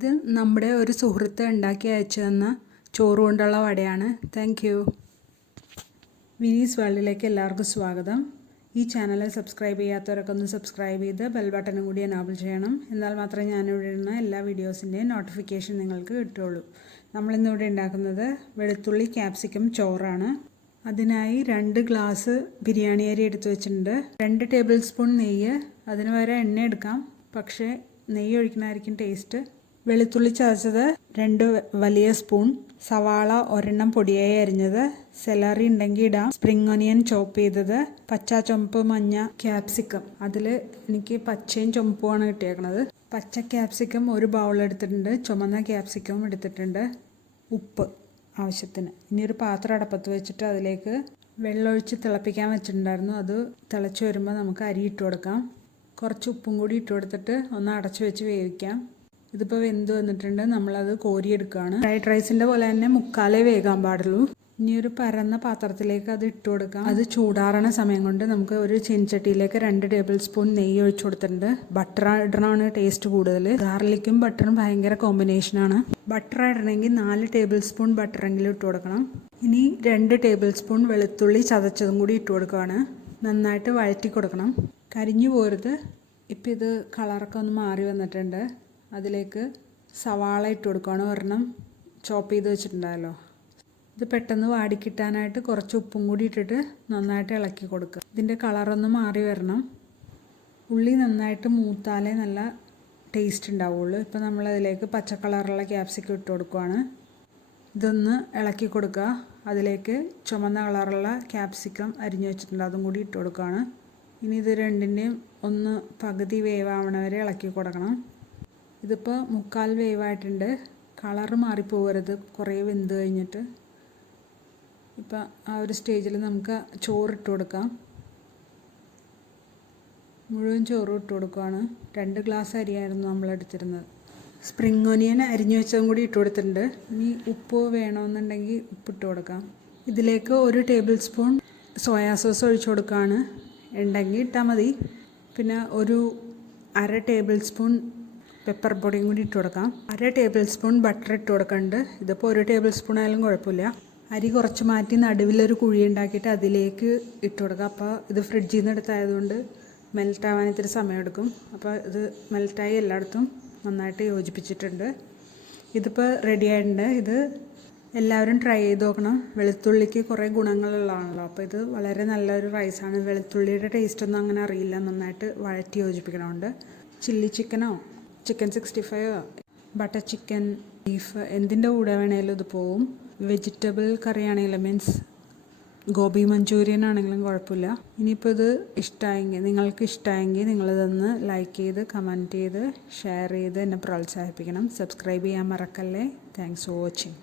ഇത് നമ്മുടെ ഒരു സുഹൃത്ത് ഉണ്ടാക്കി അയച്ചു തന്ന ചോറ് കൊണ്ടുള്ള വടയാണ്. Thank you. വിനീസ് വേൾഡിലേക്ക് എല്ലാവർക്കും സ്വാഗതം. ഈ ചാനൽ സബ്സ്ക്രൈബ് ചെയ്യാത്തവരൊക്കെ ഒന്ന് സബ്സ്ക്രൈബ് ചെയ്ത് ബെൽ ബട്ടണും കൂടി എനാബിൾ ചെയ്യണം. എന്നാൽ മാത്രമേ ഞാനിവിടെ ഇടുന്ന എല്ലാ വീഡിയോസിൻ്റെയും നോട്ടിഫിക്കേഷൻ നിങ്ങൾക്ക് കിട്ടുള്ളൂ. നമ്മളിന്നിവിടെ ഉണ്ടാക്കുന്നത് വെളുത്തുള്ളി ക്യാപ്സിക്കം ചോറാണ്. അതിനായി 2 ഗ്ലാസ് ബിരിയാണി അരി എടുത്ത് വെച്ചിട്ടുണ്ട്. 2 ടേബിൾ സ്പൂൺ നെയ്യ്, അതിന് വരെ എണ്ണ എടുക്കാം, പക്ഷേ നെയ്യ് ഒഴിക്കണമായിരിക്കും ടേസ്റ്റ്. വെളുത്തുള്ളി ചതച്ചത് 2 വലിയ സ്പൂൺ, സവാള 1 പൊടിയായി അരിഞ്ഞത്, സെലറി ഉണ്ടെങ്കിൽ ഇടാം, സ്പ്രിംഗ് ഒനിയൻ ചോപ്പ് ചെയ്തത്, പച്ച, ചുമപ്പ്, മഞ്ഞ ക്യാപ്സിക്കം. അതിൽ എനിക്ക് പച്ചയും ചുമപ്പുമാണ് കിട്ടിയേക്കുന്നത്. പച്ച ക്യാപ്സിക്കം 1 ബൗൾ എടുത്തിട്ടുണ്ട്, ചുമന്ന ക്യാപ്സിക്കം എടുത്തിട്ടുണ്ട്, ഉപ്പ് ആവശ്യത്തിന്. ഇനി ഒരു പാത്രം അടപ്പത്ത് വെച്ചിട്ട് അതിലേക്ക് വെള്ളമൊഴിച്ച് തിളപ്പിക്കാൻ വെച്ചിട്ടുണ്ടായിരുന്നു. അത് തിളച്ച് വരുമ്പോൾ നമുക്ക് അരി ഇട്ട് കൊടുക്കാം. കുറച്ച് ഉപ്പും കൂടി ഇട്ട് കൊടുത്തിട്ട് ഒന്ന് അടച്ചു വെച്ച് വേവിക്കാം. ഇതിപ്പോൾ വെന്ത് വന്നിട്ടുണ്ട്. നമ്മളത് കോരിയെടുക്കുകയാണ്. ഫ്രൈഡ് റൈസിൻ്റെ പോലെ തന്നെ മുക്കാലേ വേകാൻ പാടുള്ളൂ. ഇനി ഒരു പരന്ന പാത്രത്തിലേക്ക് അത് ഇട്ട് കൊടുക്കാം. അത് ചൂടാറണ സമയം കൊണ്ട് നമുക്ക് ഒരു ചീനച്ചട്ടിയിലേക്ക് 2 ടേബിൾ സ്പൂൺ നെയ്യ് ഒഴിച്ചു കൊടുത്തിട്ടുണ്ട്. ബട്ടർ ഇടണമാണ് ടേസ്റ്റ് കൂടുതൽ. ഗാർലിക്കും ബട്ടറും ഭയങ്കര കോമ്പിനേഷനാണ്. ബട്ടർ ഇടണമെങ്കിൽ 4 ടേബിൾ സ്പൂൺ ബട്ടറെങ്കിലും ഇട്ട് കൊടുക്കണം. ഇനി 2 ടേബിൾ സ്പൂൺ വെളുത്തുള്ളി ചതച്ചതും കൂടി ഇട്ട് കൊടുക്കുകയാണ്. നന്നായിട്ട് വഴറ്റി കൊടുക്കണം, കരിഞ്ഞു പോരുത്. ഇപ്പം ഇത് കളറൊക്കെ ഒന്ന് മാറി വന്നിട്ടുണ്ട്. അതിലേക്ക് സവാള ഇട്ട് കൊടുക്കുകയാണ്. 1 ചോപ്പ് ചെയ്ത് വെച്ചിട്ടുണ്ടായല്ലോ. ഇത് പെട്ടെന്ന് വാടിക്കിട്ടാനായിട്ട് കുറച്ച് ഉപ്പും കൂടി ഇട്ടിട്ട് നന്നായിട്ട് ഇളക്കി കൊടുക്കുക. ഇതിൻ്റെ കളറൊന്ന് മാറി വരണം. ഉള്ളി നന്നായിട്ട് മൂത്താലേ നല്ല ടേസ്റ്റ് ഉണ്ടാവുള്ളൂ. ഇപ്പം നമ്മളതിലേക്ക് പച്ച കളറുള്ള ക്യാപ്സിക്കം ഇട്ട് കൊടുക്കുകയാണ്. ഇതൊന്ന് ഇളക്കി കൊടുക്കുക. അതിലേക്ക് ചുമന്ന കളറുള്ള ക്യാപ്സിക്കം അരിഞ്ഞു വെച്ചിട്ടുണ്ട്, അതും കൂടി ഇട്ട് കൊടുക്കുകയാണ്. ഇനി ഇത് രണ്ടിൻ്റെയും ഒന്ന് പകുതി വേവാവണ വരെ ഇളക്കി കൊടുക്കണം. ഇതിപ്പോൾ മുക്കാൽ വേവായിട്ടുണ്ട്. കളറ് മാറിപ്പോകരുത് കുറേ വെന്ത് കഴിഞ്ഞിട്ട്. ഇപ്പം ആ ഒരു സ്റ്റേജിൽ നമുക്ക് ചോറിട്ട് കൊടുക്കാം. മുഴുവൻ ചോറും ഇട്ട് കൊടുക്കുകയാണ്. 2 ഗ്ലാസ് അരിയായിരുന്നു നമ്മളെടുത്തിരുന്നത്. സ്പ്രിംഗ് ഒനിയൻ അരിഞ്ഞു വെച്ചതും കൂടി ഇട്ട് കൊടുത്തിട്ടുണ്ട്. ഇനി ഉപ്പ് വേണമെന്നുണ്ടെങ്കിൽ ഉപ്പിട്ട് കൊടുക്കാം. ഇതിലേക്ക് 1 ടേബിൾ സ്പൂൺ സോയാ സോസ് ഒഴിച്ചു കൊടുക്കുകയാണ്. ഉണ്ടെങ്കിൽ ഇട്ടാൽ മതി. പിന്നെ ഒരു 1/2 ടേബിൾ സ്പൂൺ പെപ്പർ പൊടിയും കൂടി ഇട്ട് കൊടുക്കാം. 1/2 ടേബിൾ സ്പൂൺ ബട്ടർ ഇട്ട് കൊടുക്കുന്നുണ്ട്. ഇതിപ്പോൾ 1 ടേബിൾ സ്പൂൺ ആയാലും കുഴപ്പമില്ല. അരി കുറച്ച് മാറ്റി നടുവിലൊരു കുഴി ഉണ്ടാക്കിയിട്ട് അതിലേക്ക് ഇട്ട് കൊടുക്കുക. അപ്പോൾ ഇത് ഫ്രിഡ്ജിൽ നിന്ന് എടുത്തായതുകൊണ്ട് മെൽറ്റാവാൻ ഇത്തിരി സമയമെടുക്കും. അപ്പോൾ ഇത് മെൽറ്റായി എല്ലായിടത്തും നന്നായിട്ട് യോജിപ്പിച്ചിട്ടുണ്ട്. ഇതിപ്പോൾ റെഡി ആയിട്ടുണ്ട്. ഇത് എല്ലാവരും ട്രൈ ചെയ്ത് നോക്കണം. വെളുത്തുള്ളിക്ക് കുറേ ഗുണങ്ങളുള്ളതാണല്ലോ. അപ്പോൾ ഇത് വളരെ നല്ലൊരു റൈസാണ്. വെളുത്തുള്ളിയുടെ ടേസ്റ്റൊന്നും അങ്ങനെ അറിയില്ല. നന്നായിട്ട് വഴറ്റി യോജിപ്പിക്കണമുണ്ട്. ചില്ലി ചിക്കനോ ചിക്കൻ 65 ബട്ടർ ചിക്കൻ, ബീഫ് എന്തിൻ്റെ കൂടെ വേണേലും ഇത് പോവും. വെജിറ്റബിൾ കറി ആണെങ്കിലും മീൻസ് ഗോബി മഞ്ചൂരിയൻ ആണെങ്കിലും കുഴപ്പമില്ല. ഇനിയിപ്പോൾ ഇത് ഇഷ്ടമായെങ്കിൽ, നിങ്ങൾക്ക് ഇഷ്ടമായെങ്കിൽ നിങ്ങളിതൊന്ന് ലൈക്ക് ചെയ്ത് കമൻറ്റ് ചെയ്ത് ഷെയർ ചെയ്ത് എന്നെ പ്രോത്സാഹിപ്പിക്കണം. സബ്സ്ക്രൈബ് ചെയ്യാൻ മറക്കല്ലേ. Thanks for watching.